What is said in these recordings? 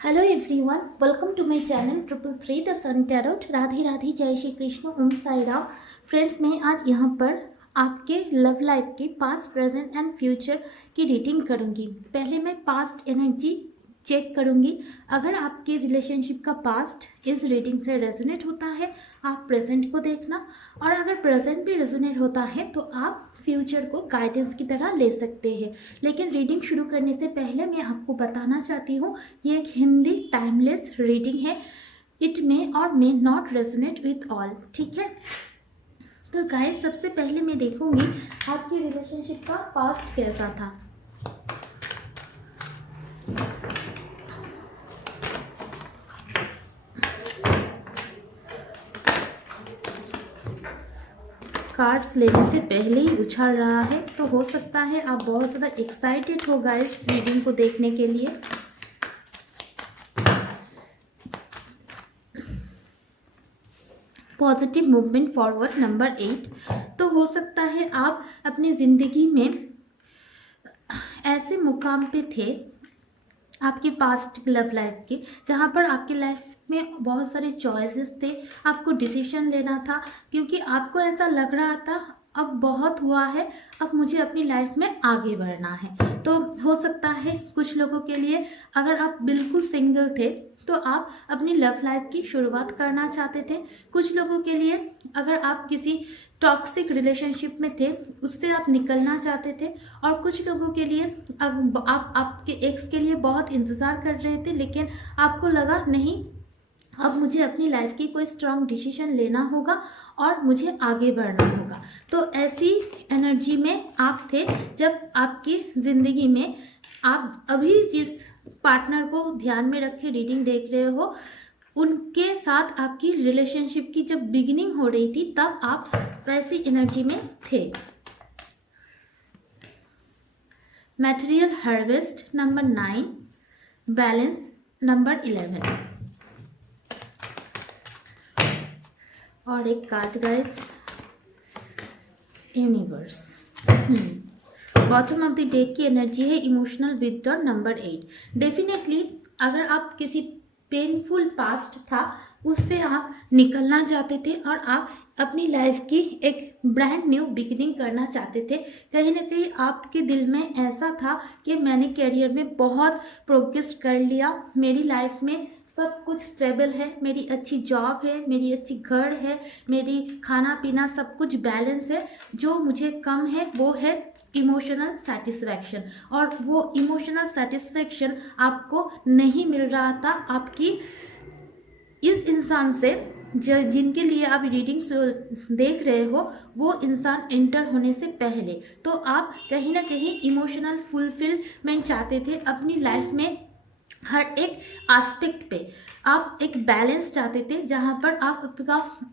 Hello everyone, welcome to my channel triple three the sun tarot. Radhe Radhe, जय Shri Krishna, Om Sai Ram. Friends, मैं आज यहाँ पर आपके लव लाइफ के पास्ट, प्रेजेंट एंड फ्यूचर की रीडिंग करूँगी। पहले मैं पास्ट एनर्जी चेक करूँगी। अगर आपके रिलेशनशिप का पास्ट इस रीडिंग से रेजोनेट होता है, आप प्रेजेंट को देखना, और अगर प्रेजेंट भी रेजोनेट होता है तो आप फ्यूचर को गाइडेंस की तरह ले सकते हैं। लेकिन रीडिंग शुरू करने से पहले मैं आपको बताना चाहती हूँ, ये एक हिंदी टाइमलेस रीडिंग है। इट मे और may not resonate with all, ठीक है। तो गाइस, सबसे पहले मैं देखूंगी आपकी रिलेशनशिप का पास्ट कैसा था। कार्ड्स लेने से पहले ही उछाल रहा है, तो हो सकता है आप बहुत ज़्यादा एक्साइटेड हो गाइस रीडिंग को देखने के लिए। Positive movement forward number 8। तो हो सकता है आप अपनी ज़िंदगी में ऐसे मुकाम पे थे आपके पास्ट लव लाइफ के, जहाँ पर आपकी लाइफ में बहुत सारे चॉइसेस थे, आपको डिसीजन लेना था, क्योंकि आपको ऐसा लग रहा था अब बहुत हुआ है, अब मुझे अपनी लाइफ में आगे बढ़ना है। तो हो सकता है कुछ लोगों के लिए, अगर आप बिल्कुल सिंगल थे तो आप अपनी लव लाइफ की शुरुआत करना चाहते थे। कुछ लोगों के लिए, अगर आप किसी टॉक्सिक रिलेशनशिप में थे, उससे आप निकलना चाहते थे। और कुछ लोगों के लिए, अब आप आपके एक्स के लिए बहुत इंतज़ार कर रहे थे, लेकिन आपको लगा नहीं, अब मुझे अपनी लाइफ की कोई स्ट्रांग डिसीजन लेना होगा और मुझे आगे बढ़ना होगा। तो ऐसी एनर्जी में आप थे जब आपकी ज़िंदगी में आप अभी जिस पार्टनर को ध्यान में रख के रीडिंग देख रहे हो, उनके साथ आपकी रिलेशनशिप की जब बिगिनिंग हो रही थी, तब आप वैसी एनर्जी में थे। Material harvest number 9, balance number 11। और एक card guys, universe. Bottom of the deck की एनर्जी है इमोशनल विथड्रॉल नंबर 8। डेफिनेटली अगर आप किसी पेनफुल पास्ट था, उससे आप निकलना चाहते थे और आप अपनी लाइफ की एक ब्रांड न्यू बिगिनिंग करना चाहते थे। कहीं ना कहीं आपके दिल में ऐसा था कि मैंने करियर में बहुत प्रोग्रेस कर लिया, मेरी लाइफ में सब कुछ स्टेबल है, मेरी अच्छी जॉब है, मेरी अच्छी घर है, मेरी खाना पीना सब कुछ बैलेंस है। जो मुझे कम है वो है इमोशनल सेटिस्फैक्शन, और वो इमोशनल सेटिस्फैक्शन आपको नहीं मिल रहा था आपकी इस इंसान से जिनके लिए आप रीडिंग देख रहे हो, वो इंसान एंटर होने से पहले। तो आप कहीं ना कहीं इमोशनल फुलफिलमेंट चाहते थे अपनी लाइफ में। हर एक एस्पेक्ट पे आप एक बैलेंस चाहते थे, जहाँ पर आप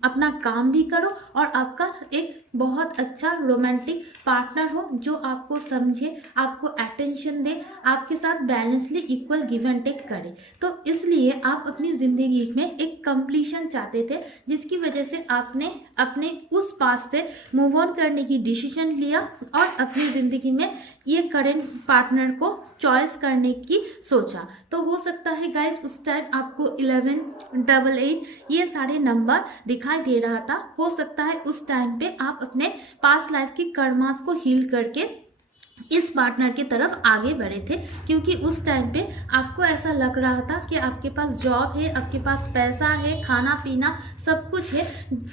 अपना काम भी करो और आपका एक बहुत अच्छा रोमांटिक पार्टनर हो, जो आपको समझे, आपको अटेंशन दे, आपके साथ बैलेंसली इक्वल गिव एंड टेक करे। तो इसलिए आप अपनी ज़िंदगी में एक कंप्लीशन चाहते थे, जिसकी वजह से आपने अपने उस पास से मूव ऑन करने की डिसीजन लिया और अपनी ज़िंदगी में ये करेंट पार्टनर को चॉइस करने की सोचा। तो हो सकता है गाइस उस टाइम आपको 11, 88 ये सारे नंबर दिखाई दे रहा था। हो सकता है उस टाइम पे आप अपने पास्ट लाइफ की कर्मास को हील करके इस पार्टनर की तरफ आगे बढ़े थे, क्योंकि उस टाइम पे आपको ऐसा लग रहा था कि आपके पास जॉब है, आपके पास पैसा है, खाना पीना सब कुछ है,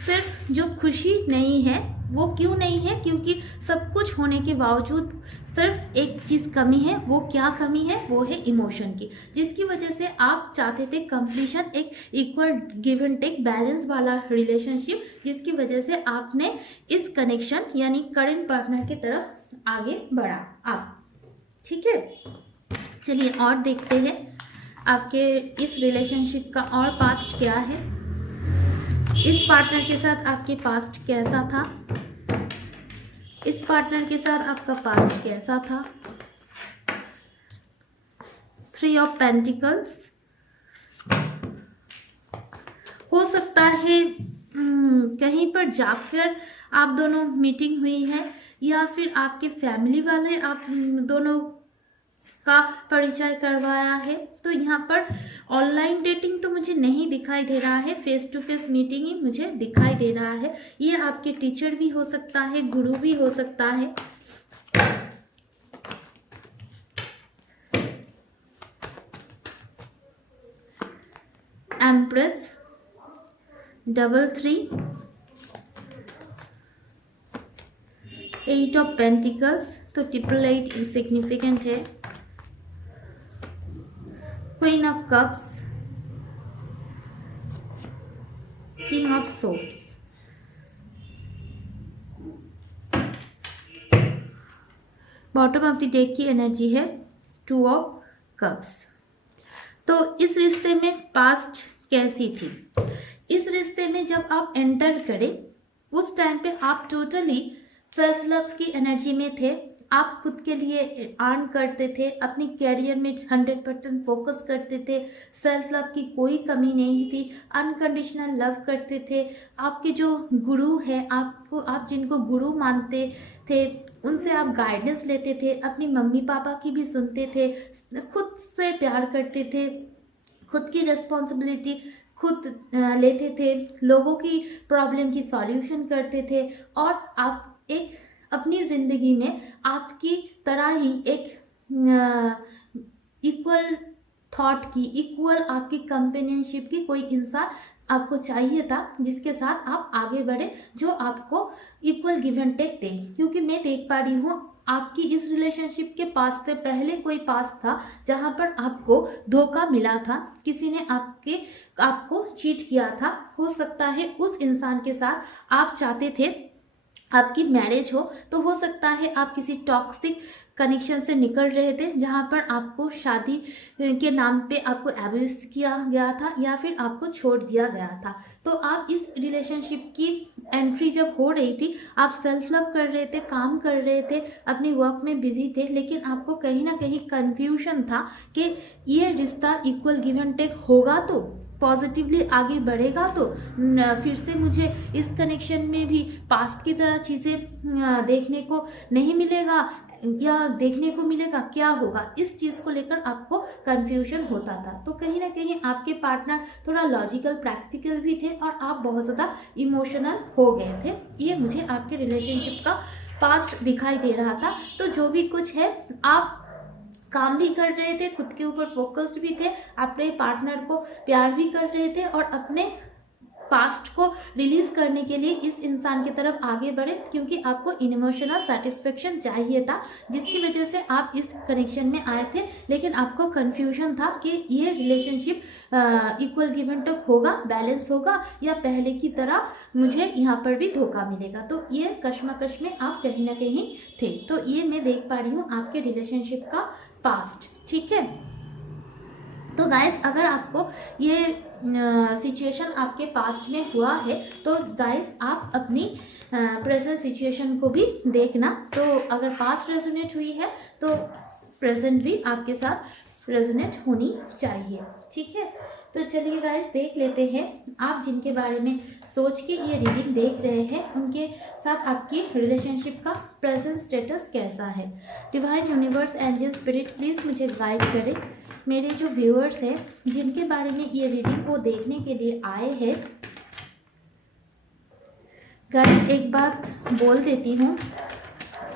सिर्फ जो खुशी नहीं है वो क्यों नहीं है, क्योंकि सब कुछ होने के बावजूद सिर्फ एक चीज़ कमी है। वो क्या कमी है? वो है इमोशन की, जिसकी वजह से आप चाहते थे कंप्लीशन, एक equal give and take balance वाला रिलेशनशिप, जिसकी वजह से आपने इस कनेक्शन यानी करंट पार्टनर की तरफ आगे बढ़ा आप, ठीक है। चलिए और देखते हैं आपके इस रिलेशनशिप का और पास्ट क्या है। इस पार्टनर के साथ आपके पास्ट कैसा था? इस पार्टनर के साथ आपका पास्ट कैसा था? 3 ऑफ पेंटिकल्स। हो सकता है कहीं पर जाकर आप दोनों मीटिंग हुई है, या फिर आपके फैमिली वाले आप दोनों का परिचय करवाया है। तो यहाँ पर ऑनलाइन डेटिंग तो मुझे नहीं दिखाई दे रहा है, फेस टू फेस मीटिंग ही मुझे दिखाई दे रहा है। ये आपके टीचर भी हो सकता है, गुरु भी हो सकता है। एम्प्रेस, 3, 8 ऑफ पेंटिकल्स, तो 888 इनसिग्निफिकेंट है। Queen of cups, king of swords. Bottom of the deck की एनर्जी है 2 ऑफ कप्स। तो इस रिश्ते में पास्ट कैसी थी? इस रिश्ते में जब आप एंटर करें उस टाइम पे आप टोटली सेल्फ लव की एनर्जी में थे। आप खुद के लिए अर्न करते थे, अपनी कैरियर में 100% फोकस करते थे, सेल्फ लव की कोई कमी नहीं थी, अनकंडीशनल लव करते थे। आपके जो गुरु है, आप जिनको गुरु मानते थे उनसे आप गाइडेंस लेते थे, अपनी मम्मी पापा की भी सुनते थे, खुद से प्यार करते थे, खुद की रिस्पॉन्सिबिलिटी खुद लेते थे, लोगों की प्रॉब्लम की सॉल्यूशन करते थे और आप एक अपनी ज़िंदगी में आपकी तरह ही एक इक्वल थॉट की, इक्वल आपकी कंपेनियनशिप की कोई इंसान आपको चाहिए था जिसके साथ आप आगे बढ़े, जो आपको इक्वल गिव एंड टेक दे। क्योंकि मैं देख पा रही हूँ आपकी इस रिलेशनशिप के पास से पहले कोई पास था जहाँ पर आपको धोखा मिला था, किसी ने आपको चीट किया था। हो सकता है उस इंसान के साथ आप चाहते थे आपकी मैरिज हो, तो हो सकता है आप किसी टॉक्सिक कनेक्शन से निकल रहे थे जहाँ पर आपको शादी के नाम पे आपको एब्यूज किया गया था या फिर आपको छोड़ दिया गया था। तो आप इस रिलेशनशिप की एंट्री जब हो रही थी, आप सेल्फ लव कर रहे थे, काम कर रहे थे, अपनी वर्क में बिजी थे, लेकिन आपको कहीं ना कहीं कन्फ्यूजन था कि ये रिश्ता इक्वल गिव एंड टेक होगा तो पॉजिटिवली आगे बढ़ेगा, तो फिर से मुझे इस कनेक्शन में भी पास्ट की तरह चीज़ें देखने को नहीं मिलेगा या देखने को मिलेगा, क्या होगा, इस चीज़ को लेकर आपको कन्फ्यूजन होता था। तो कहीं ना कहीं आपके पार्टनर थोड़ा लॉजिकल प्रैक्टिकल भी थे और आप बहुत ज़्यादा इमोशनल हो गए थे। ये मुझे आपके रिलेशनशिप का पास्ट दिखाई दे रहा था। तो जो भी कुछ है, आप काम भी कर रहे थे, खुद के ऊपर फोकस्ड भी थे, अपने पार्टनर को प्यार भी कर रहे थे और अपने पास्ट को रिलीज करने के लिए इस इंसान की तरफ आगे बढ़े, क्योंकि आपको इमोशनल सेटिस्फेक्शन चाहिए था, जिसकी वजह से आप इस कनेक्शन में आए थे। लेकिन आपको कंफ्यूजन था कि ये relationship equal give and take होगा, बैलेंस होगा, या पहले की तरह मुझे यहाँ पर भी धोखा मिलेगा। तो ये कश्मकश में आप कहीं ना कहीं थे। तो ये मैं देख पा रही हूँ आपके रिलेशनशिप का पास्ट। ठीक है, तो गाइस अगर आपको ये सिचुएशन आपके पास्ट में हुआ है तो गाइस आप अपनी प्रेजेंट सिचुएशन को भी देखना। तो अगर पास्ट रेजोनेट हुई है तो प्रेजेंट भी आपके साथ रेजोनेट होनी चाहिए। ठीक है, तो चलिए गाइस देख लेते हैं आप जिनके बारे में सोच के ये रीडिंग देख रहे हैं उनके साथ आपकी रिलेशनशिप का प्रेजेंट स्टेटस कैसा है। Divine universe angel spirit please मुझे गाइड करें। मेरे जो व्यूअर्स हैं जिनके बारे में ये रीडिंग को देखने के लिए आए हैं, गाइस एक बात बोल देती हूँ,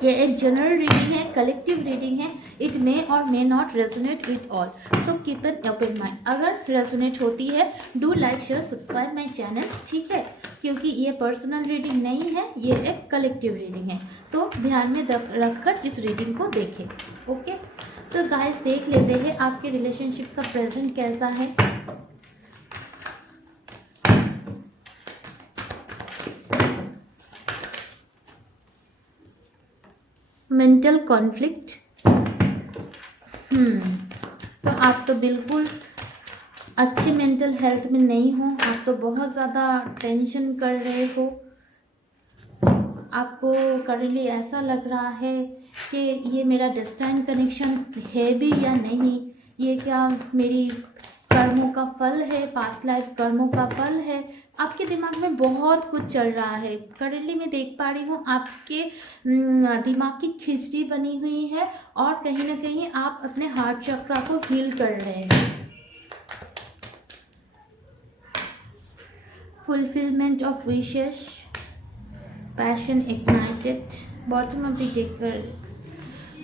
ये एक जनरल रीडिंग है, कलेक्टिव रीडिंग है। इट मे और may not resonate with all, so keep an open mind. अगर रेजोनेट होती है do like share subscribe my channel. ठीक है, क्योंकि ये पर्सनल रीडिंग नहीं है, ये एक कलेक्टिव रीडिंग है, तो ध्यान में रखकर इस रीडिंग को देखें। ओके, तो गाइस देख लेते हैं आपके रिलेशनशिप का प्रेजेंट कैसा है। मेंटल कॉन्फ्लिक्ट, तो आप तो बिल्कुल अच्छी मेंटल हेल्थ में नहीं हो, आप तो बहुत ज़्यादा टेंशन कर रहे हो। आपको करेंटली ऐसा लग रहा है कि ये मेरा डेस्टाइन कनेक्शन है भी या नहीं, ये क्या मेरी कर्मों का फल है, पास्ट लाइफ कर्मों का फल है। आपके दिमाग में बहुत कुछ चल रहा है। करेंटली मैं देख पा रही हूँ आपके दिमाग की खिचड़ी बनी हुई है और कहीं ना कहीं आप अपने हार्ट चक्रा को हील कर रहे हैं। Fulfilment of wishes, passion ignited, bottom of the deck,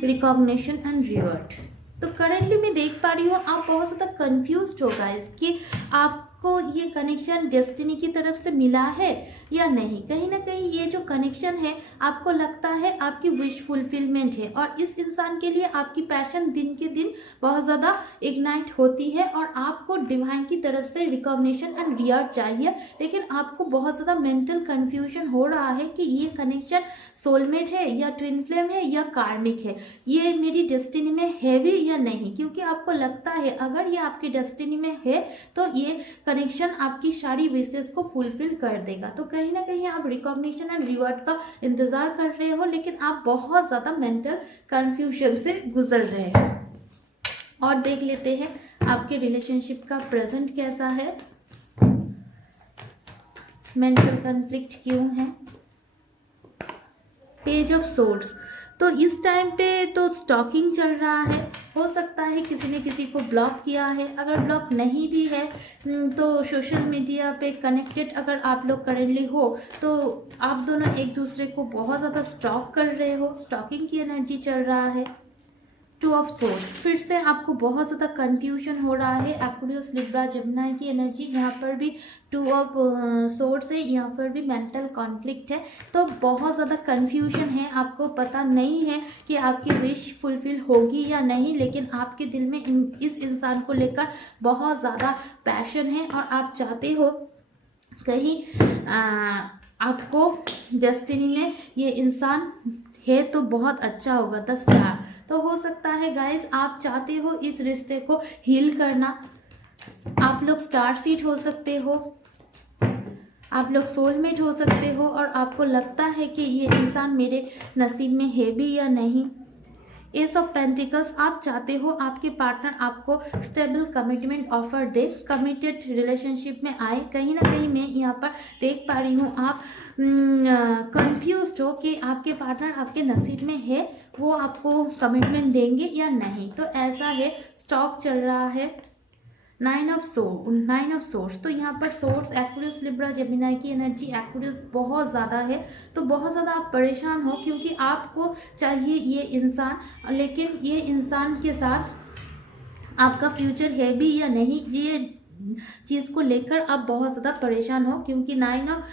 recognition and reward. तो करेंटली मैं देख पा रही हूँ आप बहुत ज़्यादा कंफ्यूज हो गाइस कि आपको ये कनेक्शन डेस्टिनी की तरफ से मिला है या नहीं। कहीं ना कहीं ये जो कनेक्शन है आपको लगता है आपकी विश फुलफिलमेंट है और इस इंसान के लिए आपकी पैशन दिन के दिन बहुत ज़्यादा इग्नाइट होती है और आपको डिवाइन की तरफ से रिकॉग्निशन एंड रिवॉर्ड चाहिए। लेकिन आपको बहुत ज़्यादा मेंटल कन्फ्यूजन हो रहा है कि ये कनेक्शन सोलमेट है या ट्विन फ्लेम है या कार्मिक है, ये मेरी डेस्टिनी में है भी या नहीं। क्योंकि आपको लगता है अगर ये आपकी डेस्टिनी में है तो ये कनेक्शन आपकी सारी विशेस को फुलफिल कर देगा। तो कहीं ना कहीं आप रिकॉग्निशन एंड रिवॉर्ड का इंतजार कर रहे हो लेकिन आप बहुत ज़्यादा मेंटल कन्फ्यूजन से गुजर रहे हो। और देख लेते हैं आपके रिलेशनशिप का प्रेजेंट कैसा है, मेंटल कॉन्फ्लिक्ट क्यों है। पेज ऑफ सोर्ड्स, तो इस टाइम पे तो स्टॉकिंग चल रहा है। हो सकता है किसी ने किसी को ब्लॉक किया है, अगर ब्लॉक नहीं भी है तो सोशल मीडिया पे कनेक्टेड अगर आप लोग करेंटली हो तो आप दोनों एक दूसरे को बहुत ज़्यादा स्टॉक कर रहे हो, स्टॉकिंग की एनर्जी चल रहा है। टू ऑफ सोर्स, फिर से आपको बहुत ज़्यादा कंफ्यूजन हो रहा है। एक्वेरियस, लिब्रा, जेमिनी की एनर्जी, यहाँ पर भी टू ऑफ सोर्स है, यहाँ पर भी मेंटल कॉन्फ्लिक्ट है। तो बहुत ज़्यादा कंफ्यूजन है, आपको पता नहीं है कि आपकी विश फुलफिल होगी या नहीं। लेकिन आपके दिल में इस इंसान को लेकर बहुत ज़्यादा पैशन है और आप चाहते हो कहीं आपको डेस्टिनी में ये इंसान है तो बहुत अच्छा होगा। द स्टार, तो हो सकता है गाइज आप चाहते हो इस रिश्ते को हील करना। आप लोग स्टार सीड हो सकते हो, आप लोग सोलमेट हो सकते हो और आपको लगता है कि ये इंसान मेरे नसीब में है भी या नहीं। एस ऑफ पेंटिकल्स, आप चाहते हो आपके पार्टनर आपको स्टेबल कमिटमेंट ऑफर दे, कमिटेड रिलेशनशिप में आए। कहीं ना कहीं मैं यहाँ पर देख पा रही हूँ आप कंफ्यूज्ड हो कि आपके पार्टनर आपके नसीब में है, वो आपको कमिटमेंट देंगे या नहीं। तो ऐसा है, स्टॉक चल रहा है। नाइन ऑफ सोर्स, तो यहाँ पर सोर्स एक्वेरियस, लिब्रा, जेमिनी की एनर्जी। एक्वेरियस बहुत ज़्यादा है, तो बहुत ज़्यादा आप परेशान हो क्योंकि आपको चाहिए ये इंसान, लेकिन ये इंसान के साथ आपका फ्यूचर है भी या नहीं, ये चीज़ को लेकर आप बहुत ज़्यादा परेशान हो। क्योंकि नाइन ऑफ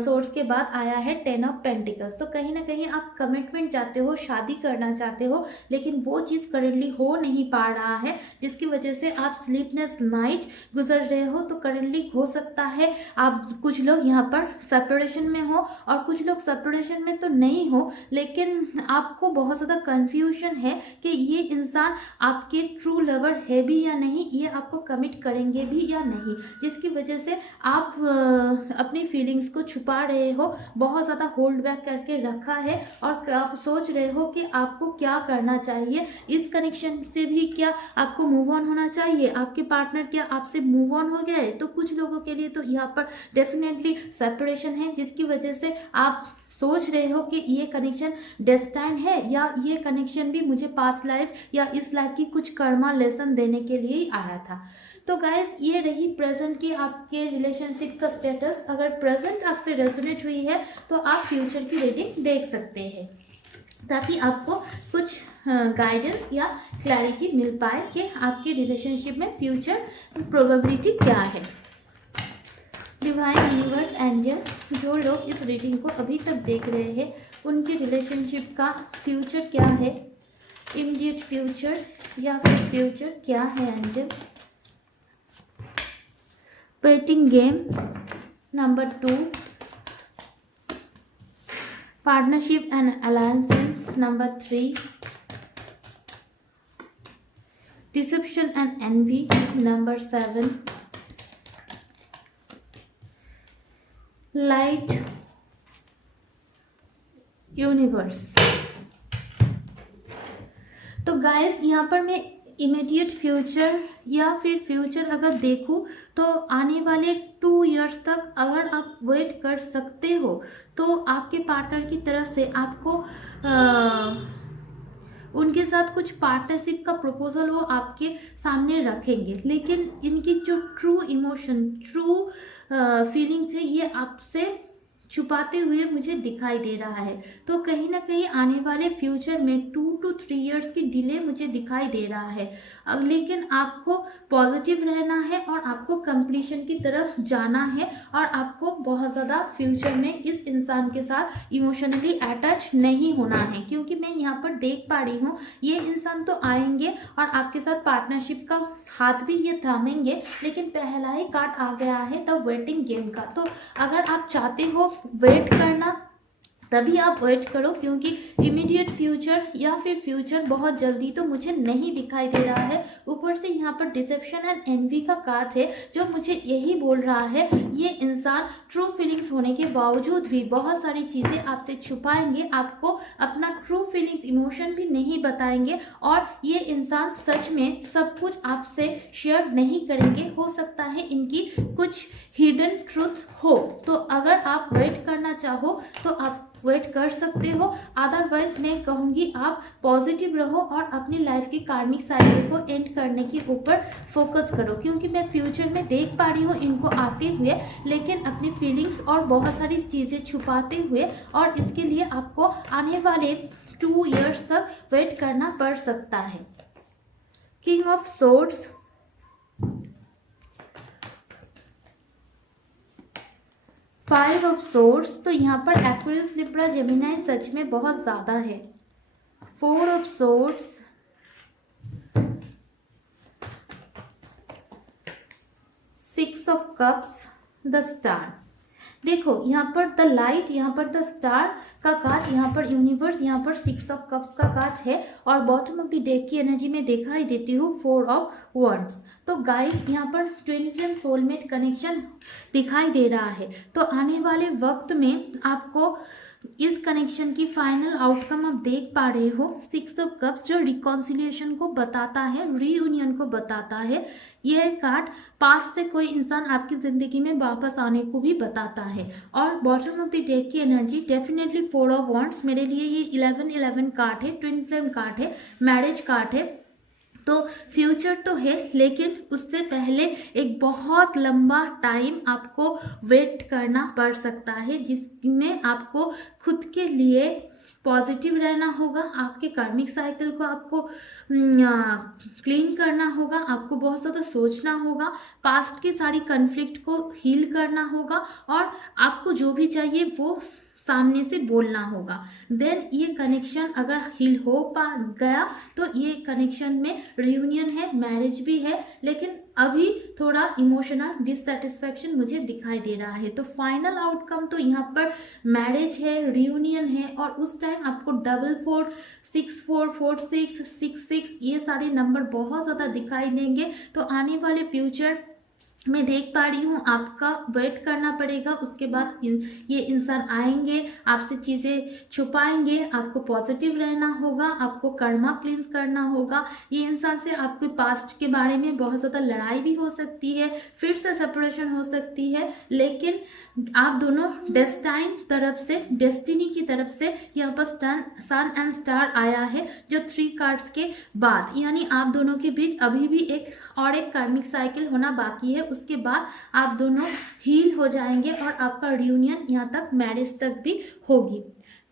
सोर्स के बाद आया है टेन ऑफ पेंटिकल्स, तो कहीं ना कहीं आप कमिटमेंट चाहते हो, शादी करना चाहते हो, लेकिन वो चीज़ करेंटली हो नहीं पा रहा है जिसकी वजह से आप स्लीपलेस नाइट गुजर रहे हो। तो करेंटली हो सकता है आप कुछ लोग यहाँ पर सेपरेशन में हो और कुछ लोग सेपरेशन में तो नहीं हो, लेकिन आपको बहुत ज़्यादा कन्फ्यूजन है कि ये इंसान आपके ट्रू लवर है भी या नहीं, ये आपको कमिट करेंगे भी या नहीं, जिसकी वजह से आप अपनी फीलिंग्स को छुपा रहे हो, बहुत ज़्यादा होल्ड बैक करके रखा है और आप सोच रहे हो कि आपको क्या करना चाहिए इस कनेक्शन से भी। क्या आपको मूव ऑन होना चाहिए, आपके पार्टनर क्या आपसे मूव ऑन हो गए। तो कुछ लोगों के लिए तो यहाँ पर डेफिनेटली सेपरेशन है, जिसकी वजह से आप सोच रहे हो कि ये कनेक्शन डेस्टाइन है या ये कनेक्शन भी मुझे पास्ट लाइफ या इस लाइफ की कुछ कर्मा लेसन देने के लिए ही आया था। तो गाइस ये रही प्रेजेंट की आपके रिलेशनशिप का स्टेटस। अगर प्रेजेंट आपसे रेजोनेट हुई है तो आप फ्यूचर की रीडिंग देख सकते हैं ताकि आपको कुछ गाइडेंस या क्लैरिटी मिल पाए कि आपके रिलेशनशिप में फ्यूचर प्रोबेबिलिटी क्या है। डिवाइन, यूनिवर्स, एंजल, जो लोग इस रीडिंग को अभी तक देख रहे हैं उनके रिलेशनशिप का फ्यूचर क्या है, इमीडिएट फ्यूचर या फिर फ्यूचर क्या है angel. Petting game number 2, partnership and alliances number 3, deception and envy number 7, light, universe. तो गाइस यहाँ पर मैं इमीडिएट फ्यूचर या फिर फ्यूचर अगर देखूँ तो आने वाले 2 इयर्स तक अगर आप वेट कर सकते हो तो आपके पार्टनर की तरफ से आपको उनके साथ कुछ पार्टनरशिप का प्रपोजल वो आपके सामने रखेंगे, लेकिन इनकी जो ट्रू इमोशन, ट्रू फीलिंग्स है ये आपसे छुपाते हुए मुझे दिखाई दे रहा है। तो कहीं ना कहीं आने वाले फ्यूचर में 2 to 3 इयर्स की डिले मुझे दिखाई दे रहा है। लेकिन आपको पॉजिटिव रहना है और आपको कंप्लीशन की तरफ जाना है और आपको बहुत ज़्यादा फ्यूचर में इस इंसान के साथ इमोशनली अटैच नहीं होना है, क्योंकि मैं यहाँ पर देख पा रही हूँ ये इंसान तो आएंगे और आपके साथ पार्टनरशिप का हाथ भी ये थामेंगे, लेकिन पहला ही कार्ड आ गया है द वेटिंग गेम का। तो अगर आप चाहते हो वेट करना तभी आप वेट करो, क्योंकि इमीडिएट फ्यूचर या फिर फ्यूचर बहुत जल्दी तो मुझे नहीं दिखाई दे रहा है। ऊपर से यहाँ पर डिसेप्शन एंड एनवी का कार्ड है जो मुझे यही बोल रहा है ये इंसान ट्रू फीलिंग्स होने के बावजूद भी बहुत सारी चीज़ें आपसे छुपाएंगे, आपको अपना ट्रू फीलिंग्स इमोशन भी नहीं बताएंगे और ये इंसान सच में सब कुछ आपसे शेयर नहीं करेंगे। हो सकता है इनकी कुछ हिडन ट्रूथ हो। तो अगर आप वेट करना चाहो तो आप वेट कर सकते हो, अदरवाइज मैं कहूँगी आप पॉजिटिव रहो और अपनी लाइफ की कार्मिक साइकिल को एंड करने के ऊपर फोकस करो, क्योंकि मैं फ्यूचर में देख पा रही हूँ इनको आते हुए, लेकिन अपनी फीलिंग्स और बहुत सारी चीज़ें छुपाते हुए, और इसके लिए आपको आने वाले 2 इयर्स तक वेट करना पड़ सकता है। King of swords, 5 of swords, तो यहाँ पर एक्वेरियस, लिब्रा, जेमिनी सच में बहुत ज़्यादा है। 4 of swords, 6 of cups, the star. देखो यहाँ पर द लाइट, यहाँ पर द स्टार का कार्ड, यहाँ पर यूनिवर्स, यहाँ पर 6 ऑफ कप्स का कार्ड है और बॉटम ऑफ द डेक की एनर्जी में दिखाई देती हूँ 4 ऑफ वॉन्ड्स। तो गाइस यहाँ पर ट्विन फ्लेम सोलमेट कनेक्शन दिखाई दे रहा है। तो आने वाले वक्त में आपको इस कनेक्शन की फाइनल आउटकम आप देख पा रहे हो। 6 ऑफ कप्स जो रिकॉन्सिलिएशन को बताता है, रीयूनियन को बताता है। यह कार्ड पास्ट से कोई इंसान आपकी ज़िंदगी में वापस आने को भी बताता है। और बॉटम ऑफ द डेक की एनर्जी डेफिनेटली 4 ऑफ वॉन्ड्स, मेरे लिए ये 11-11 कार्ड है, ट्विन फ्लेम कार्ड है, मैरिज कार्ड है। तो फ्यूचर तो है, लेकिन उससे पहले एक बहुत लंबा टाइम आपको वेट करना पड़ सकता है, जिसमें आपको खुद के लिए पॉजिटिव रहना होगा, आपके कार्मिक साइकिल को आपको क्लीन करना होगा, आपको बहुत ज़्यादा सोचना होगा, पास्ट की सारी कन्फ्लिक्ट को हील करना होगा और आपको जो भी चाहिए वो सामने से बोलना होगा। देन ये कनेक्शन अगर हील हो पा गया तो ये कनेक्शन में रियूनियन है, मैरिज भी है, लेकिन अभी थोड़ा इमोशनल डिससेटिस्फैक्शन मुझे दिखाई दे रहा है। तो फाइनल आउटकम तो यहाँ पर मैरिज है, रियूनियन है और उस टाइम आपको 4-4, 6-4, 4-6, 6-6 ये सारे नंबर बहुत ज़्यादा दिखाई देंगे। तो आने वाले फ्यूचर मैं देख पा रही हूँ आपका वेट करना पड़ेगा। उसके बाद ये इंसान आएंगे, आपसे चीज़ें छुपाएंगे, आपको पॉजिटिव रहना होगा, आपको कर्मा क्लींस करना होगा। ये इंसान से आपके पास्ट के बारे में बहुत ज़्यादा लड़ाई भी हो सकती है, फिर से सेपरेशन हो सकती है, लेकिन आप दोनों डेस्टिनी की तरफ से यहाँ पर सन एंड स्टार आया है जो 3 कार्ड्स के बाद, यानी आप दोनों के बीच अभी भी एक कार्मिक साइकिल होना बाकी है। उसके बाद आप दोनों हील हो जाएंगे और आपका रियूनियन यहाँ तक मैरिज तक भी होगी।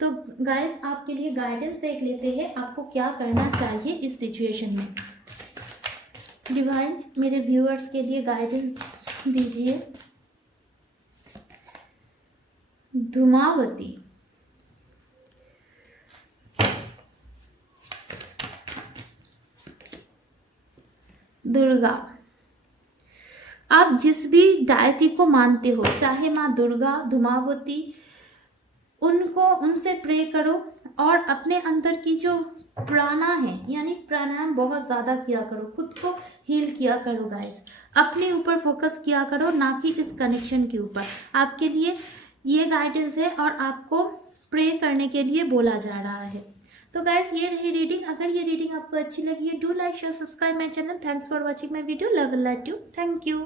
तो गाइस आपके लिए गाइडेंस देख लेते हैं, आपको क्या करना चाहिए इस सिचुएशन में। डिवाइन मेरे व्यूअर्स के लिए गाइडेंस दीजिए। धूमावती, दुर्गा, आप जिस भी डायटी को मानते हो, चाहे माँ दुर्गा, धूमावती, उनसे प्रे करो और अपने अंदर की जो प्राणा है, यानी प्राणायाम बहुत ज़्यादा किया करो, खुद को हील किया करो गाइस, अपने ऊपर फोकस किया करो, ना कि इस कनेक्शन के ऊपर। आपके लिए ये गाइडेंस है और आपको प्रे करने के लिए बोला जा रहा है। तो गाइस ये रही रीडिंग। अगर ये रीडिंग आपको अच्छी लगी है, do like share subscribe my channel. Thanks for watching my video. Love and light you. Thank you.